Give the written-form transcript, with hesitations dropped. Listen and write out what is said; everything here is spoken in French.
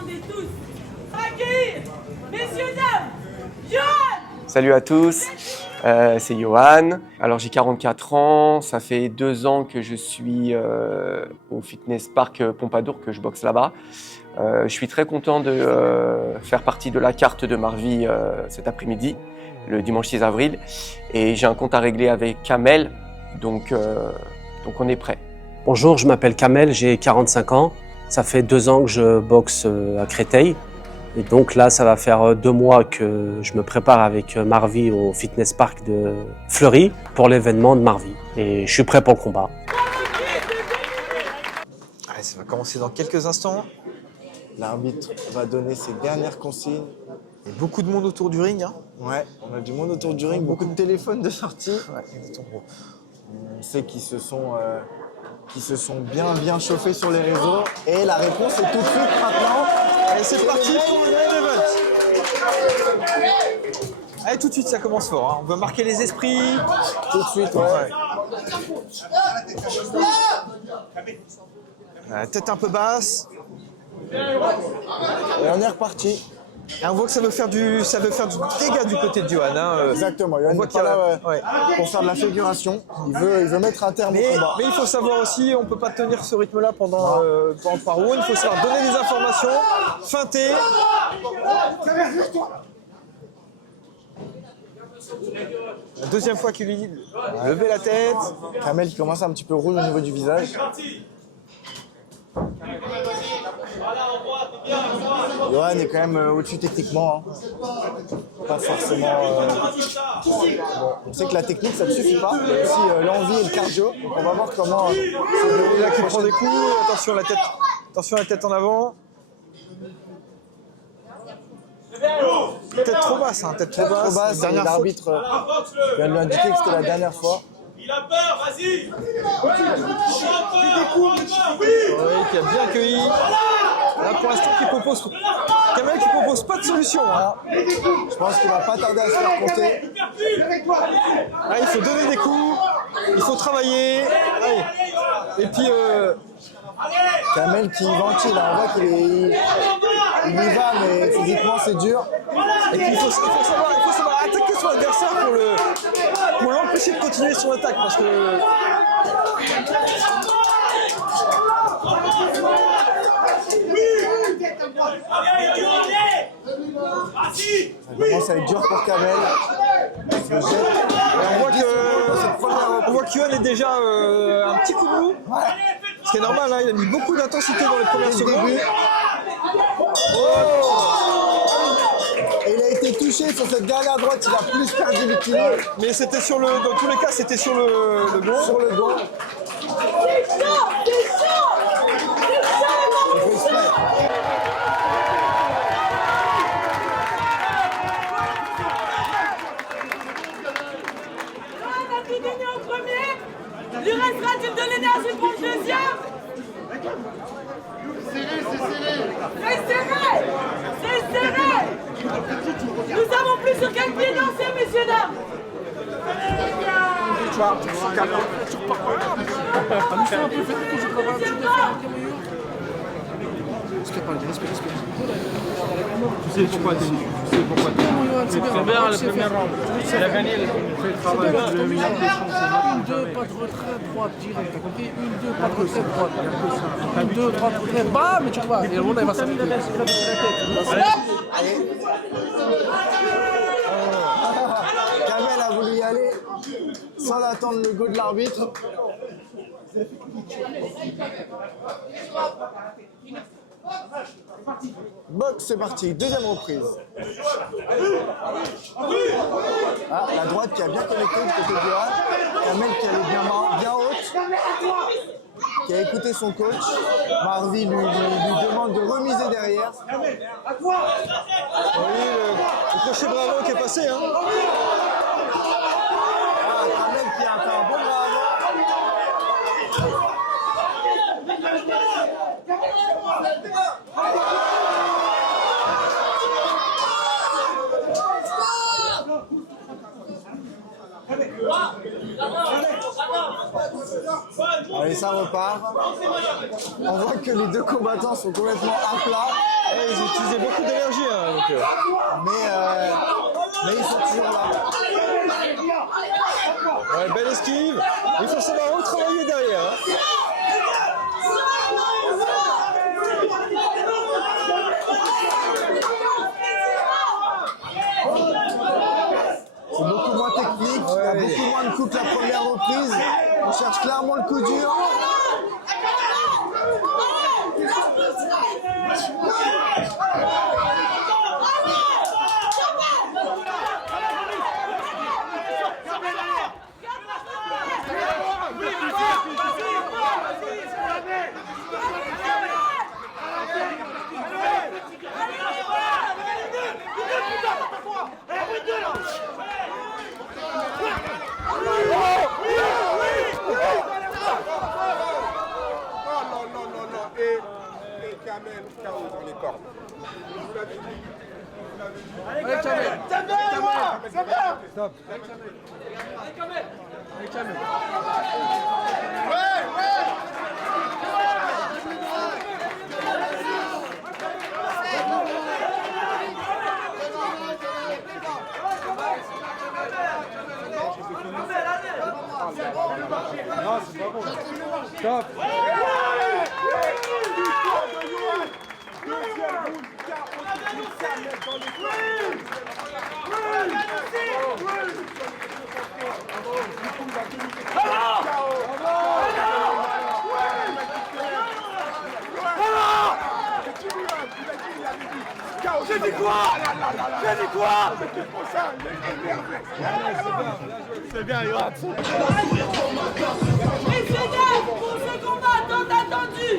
attendez tous. Accueillir, messieurs, dames, Johan! Salut à tous, c'est Johan. Alors j'ai 44 ans, ça fait 2 ans que je suis au Fitness Park Pompadour, que je boxe là-bas. Je suis très content de faire partie de la carte de Marvi cet après-midi, le dimanche 6 avril. Et j'ai un compte à régler avec Kamel, donc on est prêt. Bonjour, je m'appelle Kamel, j'ai 45 ans. Ça fait 2 ans que je boxe à Créteil. Et donc là, ça va faire 2 mois que je me prépare avec Marvi au Fitness Park de Fleury pour l'événement de Marvi. Et je suis prêt pour le combat. Allez, ça va commencer dans quelques instants. L'arbitre va donner ses dernières consignes. Il y a beaucoup de monde autour du ring. Hein. Ouais, on a du monde autour du ring, beaucoup de téléphones de sortie. Ouais, exactement. On sait qu'ils se sont bien chauffés sur les réseaux. Et la réponse est tout de suite maintenant. Allez, c'est parti pour le main event. Allez, tout de suite, ça commence fort. Hein. On va marquer les esprits. Tout de suite, ouais. Tête un peu basse. Et on est reparti. Et on voit que ça veut faire du dégât du côté de Johan. Hein. Exactement, Johan On voit n'est pas là ouais. pour faire de la figuration. Il veut mettre un terme au combat. Mais il faut savoir aussi, on ne peut pas tenir ce rythme-là pendant 3 rounds. Il faut savoir donner des informations, feinter. La deuxième fois qu'il lui dit lever la tête. Kamel qui commence un petit peu rouge au niveau du visage. Johan est quand même au-dessus techniquement. Hein. Pas forcément. Bon, on sait que la technique ça ne suffit pas. Il y a aussi l'envie et le cardio. Donc on va voir comment. C'est là qui prend des coups. Attention la tête en avant. Tête trop basse, hein. Tête trop basse. Dernière l'arbitre vient de lui indiquer que c'était la dernière fois. Il a peur, vas-y! Oui, qui a bien accueilli. Là, pour l'instant, Kamel qui propose pas de solution. Hein. Je pense qu'il va pas tarder à se faire compter. Là, il faut donner des coups, il faut travailler. Allez. Et puis, Kamel qui ventile, on voit qu'il y va, mais physiquement c'est dur. et puis il faut savoir attaquer son adversaire pour l'empêcher de continuer son attaque. Parce que Ça commence à être dur pour Kamel. on voit que Johan est déjà un petit coup de mou. Ce qui est normal, hein, il a mis beaucoup d'intensité dans les premières secondes. Et il a été touché sur cette dernière droite, il a plus perdu du kilo. Mais dans tous les cas, c'était sur le gond. Sur le dos. Lui restera-t-il de l'énergie pour le deuxième? C'est serré! C'est serré! Nous savons plus sur quel pied danser, messieurs, dames! Tu sais pourquoi tu c'est bien le premier round. Il a gagné le travail. 1, 2, pas de retrait, droite, direct. T'as compris? 1, 2, pas de retrait, droite. 1, 2, 3 de retrait, bam, mais tu vois. Et le monde, il va s'arrêter. Kamel a voulu y aller sans attendre le go de l'arbitre. Box, c'est parti, deuxième reprise. Ah, la droite qui a bien connecté du côté de Johan. Kamel qui allait bien haute, qui a écouté son coach. Marvi lui demande de remiser derrière. Oui, le crochet bravo qui est passé. Hein. Ah, Kamel qui a fait un bon bras avant. Allez, ça repart. On voit que les deux combattants sont complètement à plat. Et ils utilisaient beaucoup d'énergie. Hein, donc, Mais ils sont toujours là. ouais, belle esquive. Il faut savoir retravailler derrière. Hein. C'est beaucoup moins technique, il y a beaucoup moins de coups que la première reprise. On cherche clairement le coup dur. Et Kamel, KO dans les cordes. Allez, Kamel. Stop. Allez, Kamel. Non, c'est pas bon. Stop. J'ai dit quoi? J'ai dit quoi? C'est bien, Yohan. Messieurs, dames, pour ce combat tant attendu,